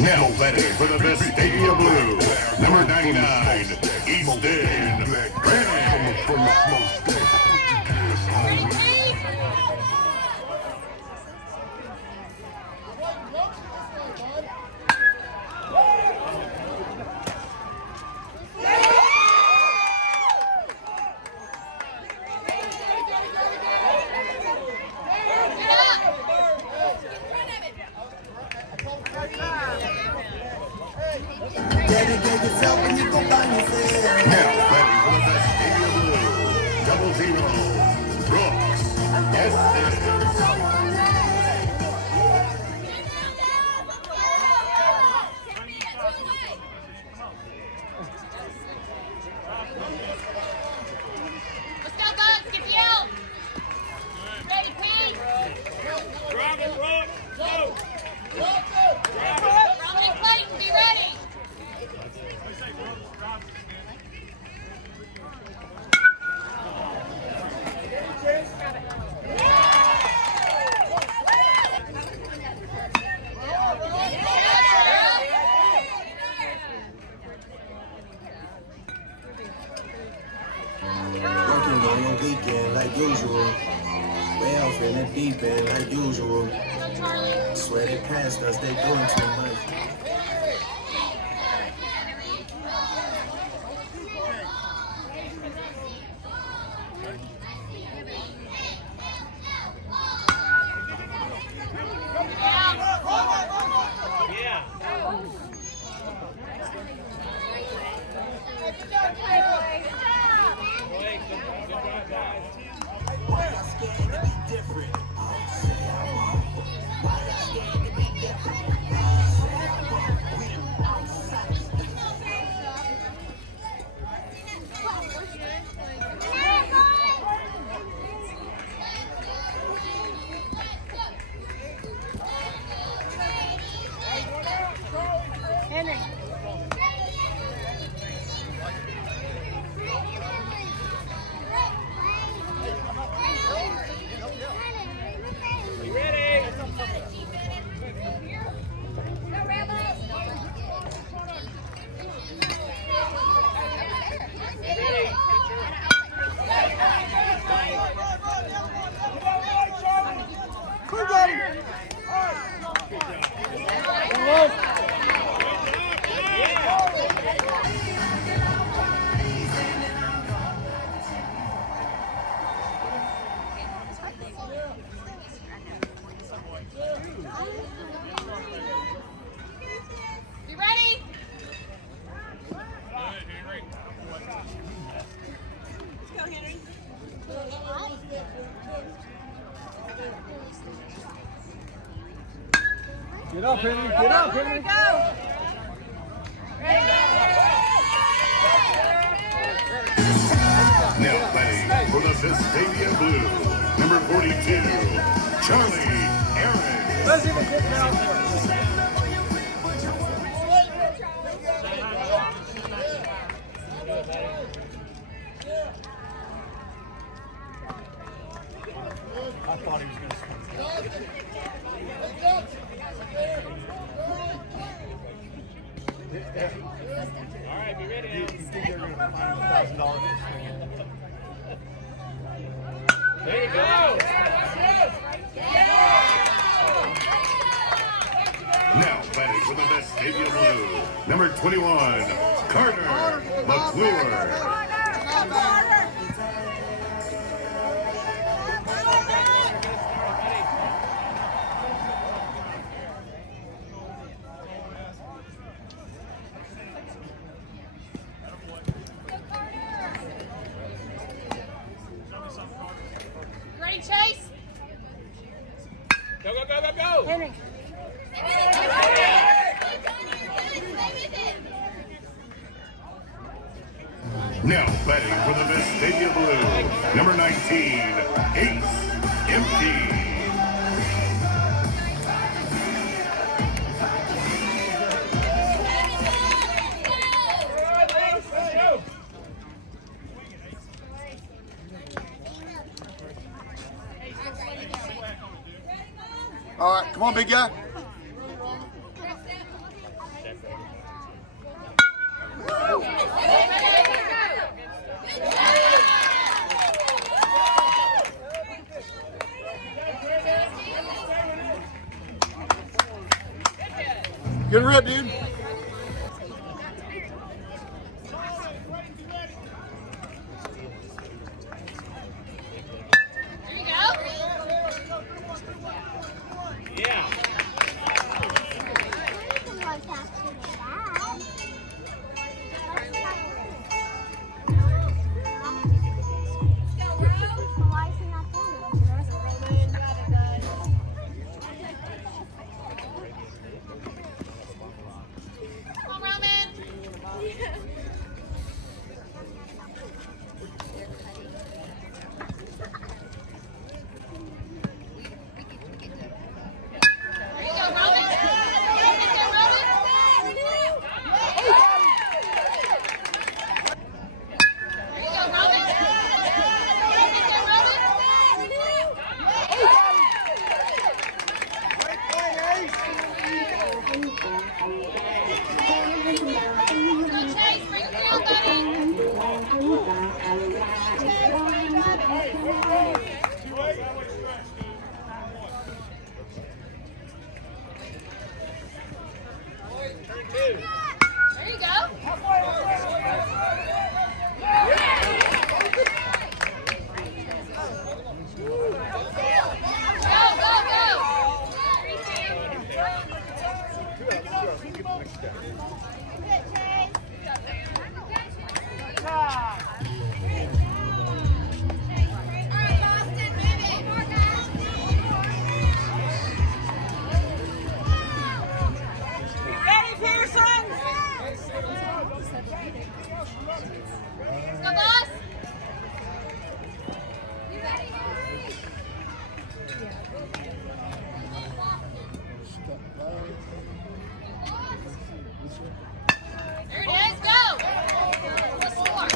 Now batting for the Vestavia Blue, number 99, Easton Brennan. Dedicate yourself and you gon' find yourself. Now batting for the Vestavia Blue, 00, Brooks Estes. Working on a weekend like usual. Way off in the deep end like usual. Swear they passed us, they doing too much. Get up, Henry. Get up, Henry. Go. Now batting for the Vestavia Blue, number 42, Charlie Aaron. Let's even get down first. I thought he was going to score. All right, be ready. You think they're going to find $1,000? There you go. Now batting for the Vestavia Blue, number 21, Carter McClure. Ready, Chase? Go, go, go, go, go. Henry. Now batting for the Vestavia Blue, number 19, Ace Empty. on, big guy. Good rip, dude. Yeah. Come on, Roman. There you go, Roman. Get there, Roman. There you go, Roman. Get there, Roman. Go, Chase. Bring it down, buddy. Turn two. There you go. Go, go, go. Let's go, boss. There it is. Go. Let's score.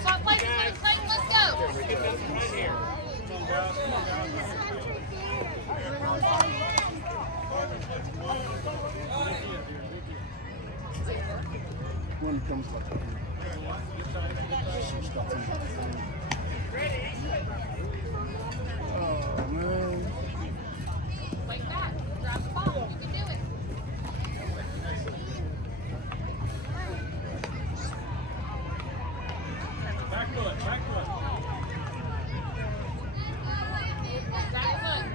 Stop playing, Clayton. Let's go. Right here. One comes like oh, man. Wait back. Grab the ball. You can do it. Back foot. Back foot. Grab your foot.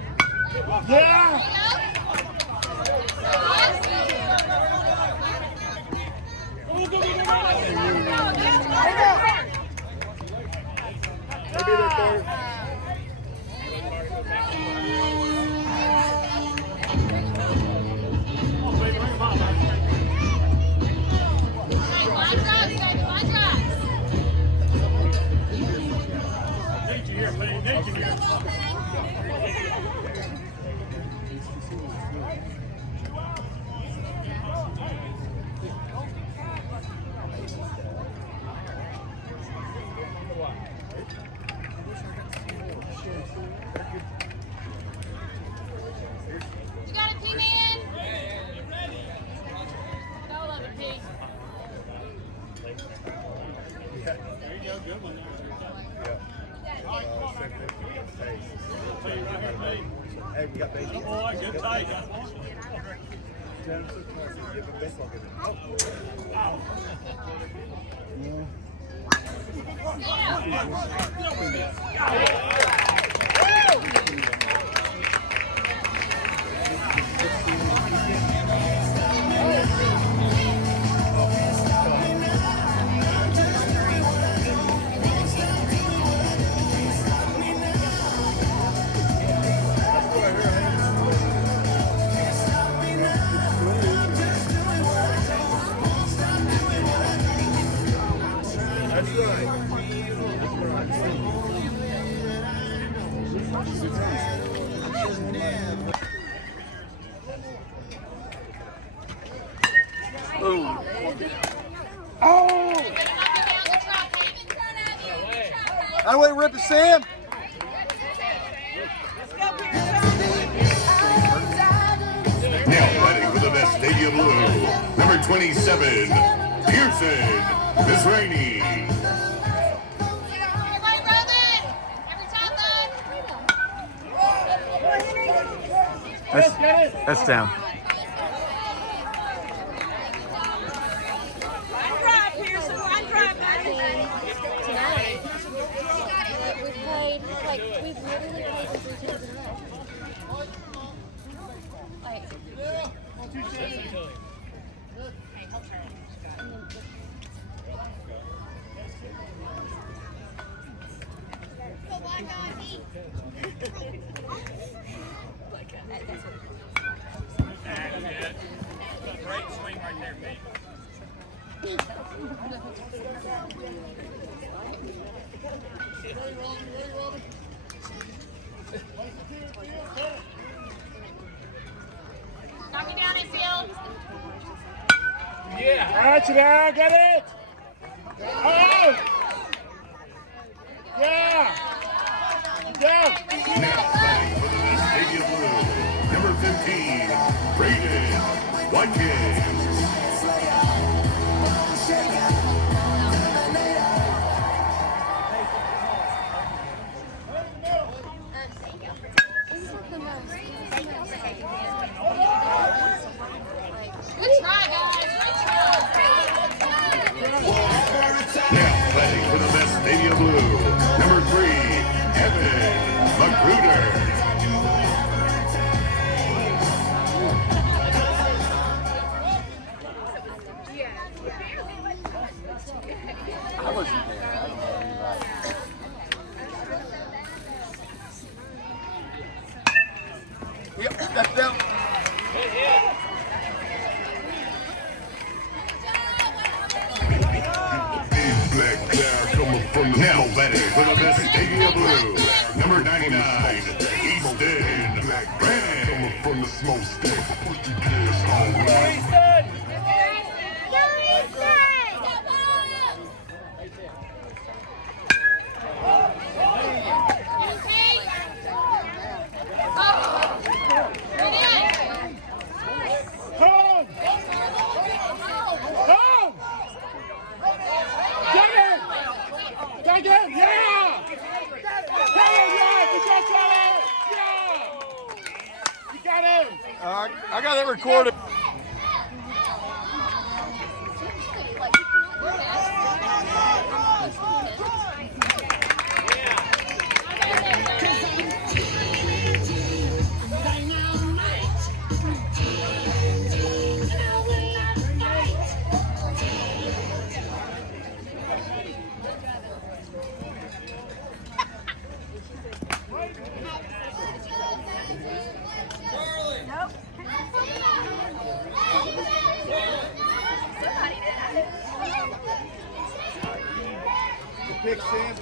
Yeah! There you go. Maybe they're third. Line drives, guys. Line drives. Need you here, buddy. Need you here. You got it, P-Man? Go, love it, P. There you go. Good one there. Hey, we got bacon. Boy, good tight. Boom. Oh! Knock it down the truck. Keep in front of you. Truck. Out of the way, rip it, Sam. Now batting for the best stadium blue. Number 27, Pearson. Miss Rainey. Everybody Roman. Every time, bud. That's down. One drive, Pearson. One drive, buddy. Tonight, we've played, like, we've literally played 3 times in a row. Like, Great swing right there, mate. knock it down infield. Catch it out, get it! Oh! Yeah! Yeah! Now batting for the best stadium blue. Number 15, Braden Watkins. Good try, guys. Good try. Now batting for the best stadium blue. Number 3, Evan Magruder. I wasn't there. Yep, that's down. Now batting for the best stadium blue. Number 99, Easton Brennan. From the smokestack, put the gas on loud. Home! Home! Get it! Get it! Yeah! Get it! Yeah! You got it! Yeah! You got it! I got it recorded. Pick, Sam.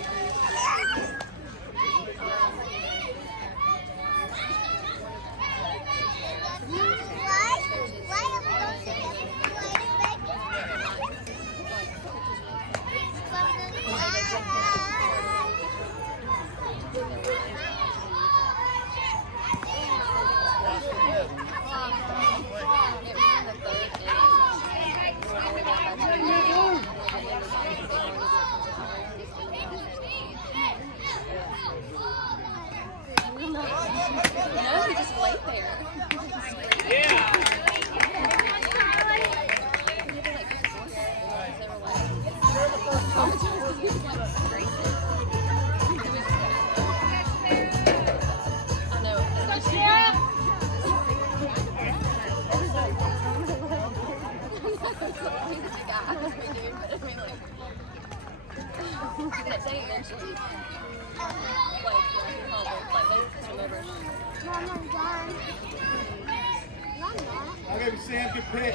No, he just laid there. I know. That day eventually, Okay, Sam, good pick.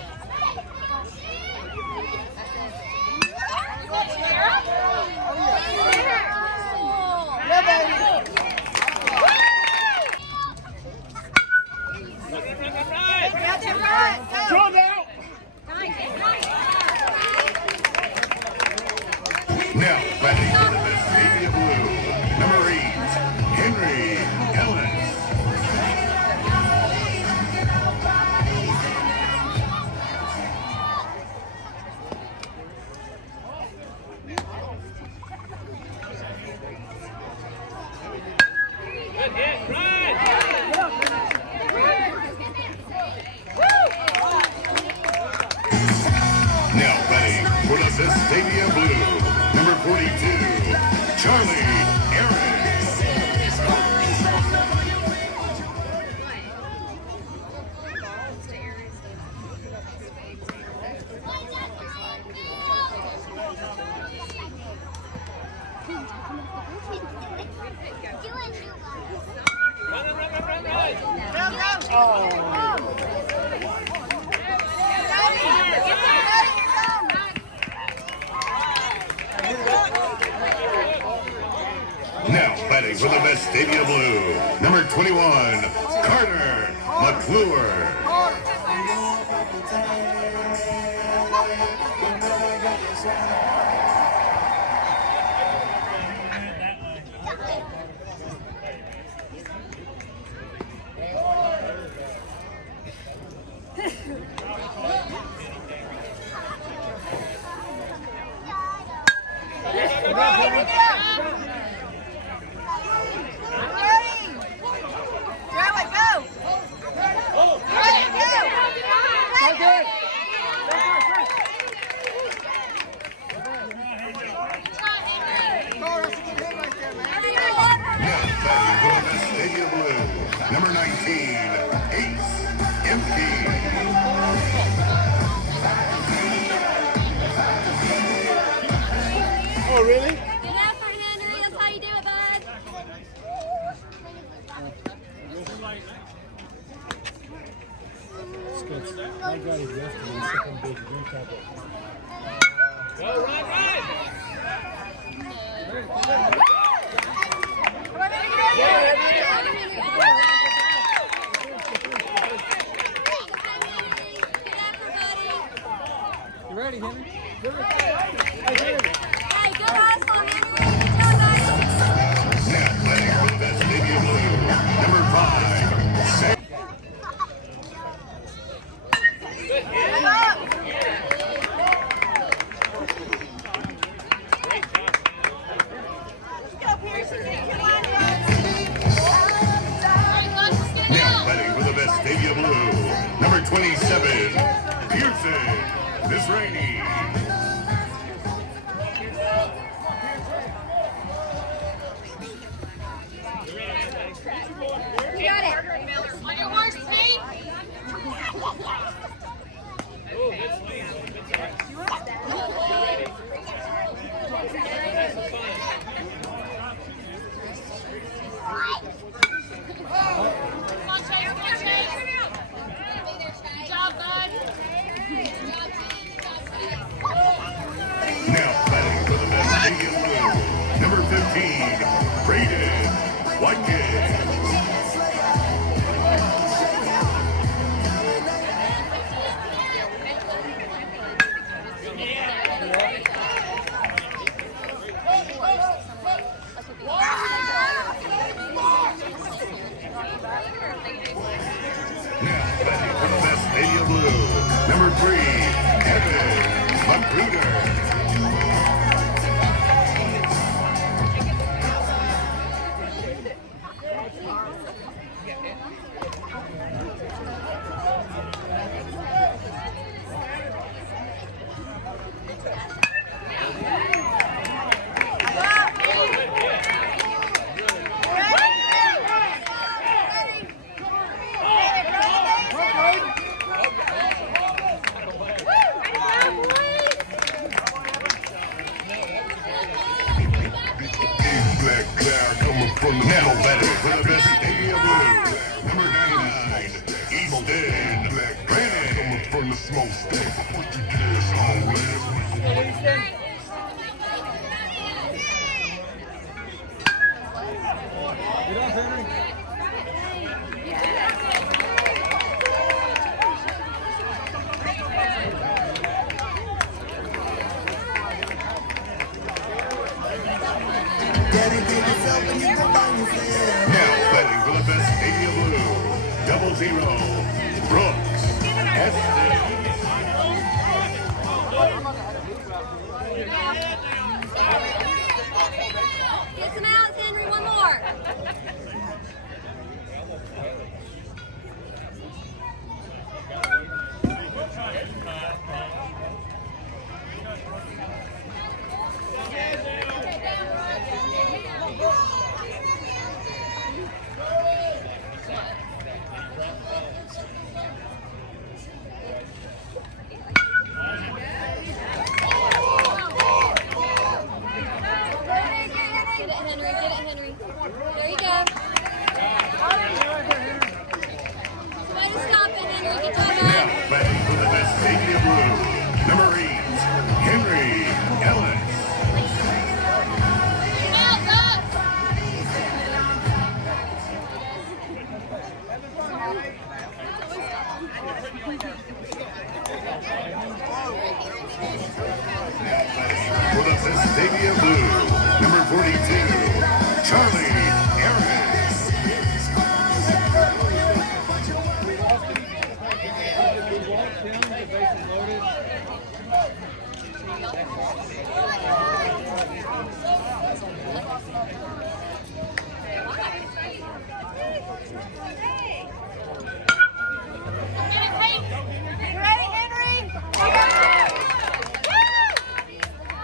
Yeah, baby. Draw now. Now, batting for the Vestavia Blue, number 8, Henry Ellis. Now batting for the Vestavia Blue, number 42, Charlie Aaron. Now batting for the Vestavia Blue, number 21, Carter McClure. Vestavia Blue, number 19, Ace Empty. Oh, really? Get out for Henry. That's how you do it, bud. I got it yesterday. Second big drink up. Go, right. You ready, Henry? Hey, good hustle, Henry. Good job, guys. Now batting for the Vestavia Blue, number 5, Sam. Now batting for the Vestavia Blue, number 27, Pearson Misrainey. You got it. On your horse, Pete. Come on, Chase. Come on, Chase. Good job, bud. Now batting for the Vestavia Blue, number 15, Braden Watkins. Now batting for the Vestavia Blue, number 3, Evan Magruder. Black cloud coming from the now batting for the Vestavia Blue, number 99, Easton Brandon. Coming from the smoke stack. Put your gas on, man. Now batting for the best stadium blue. 00, Brooks. Estes. Get some outs, Henry. One more. Get it, Henry. Get it, Henry. There you go. Somebody stop it, Henry. Good job, Now guys. batting for the best stadium blue. Number 8, Henry Ellis. Out, up. For the best stadium blue. Number 42, Charlie Harris. Tim, the bases loaded. You ready, Henry?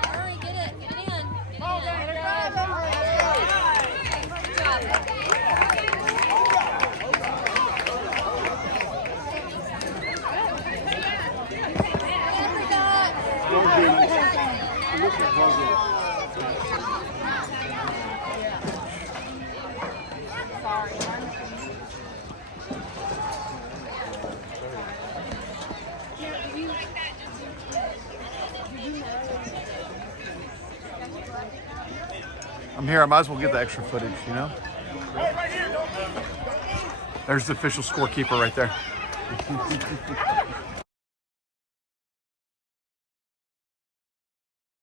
Hurry, get it. Get it in. Get it in. Good job. I'm here. I might as well get the extra footage, you know? There's the official scorekeeper right there.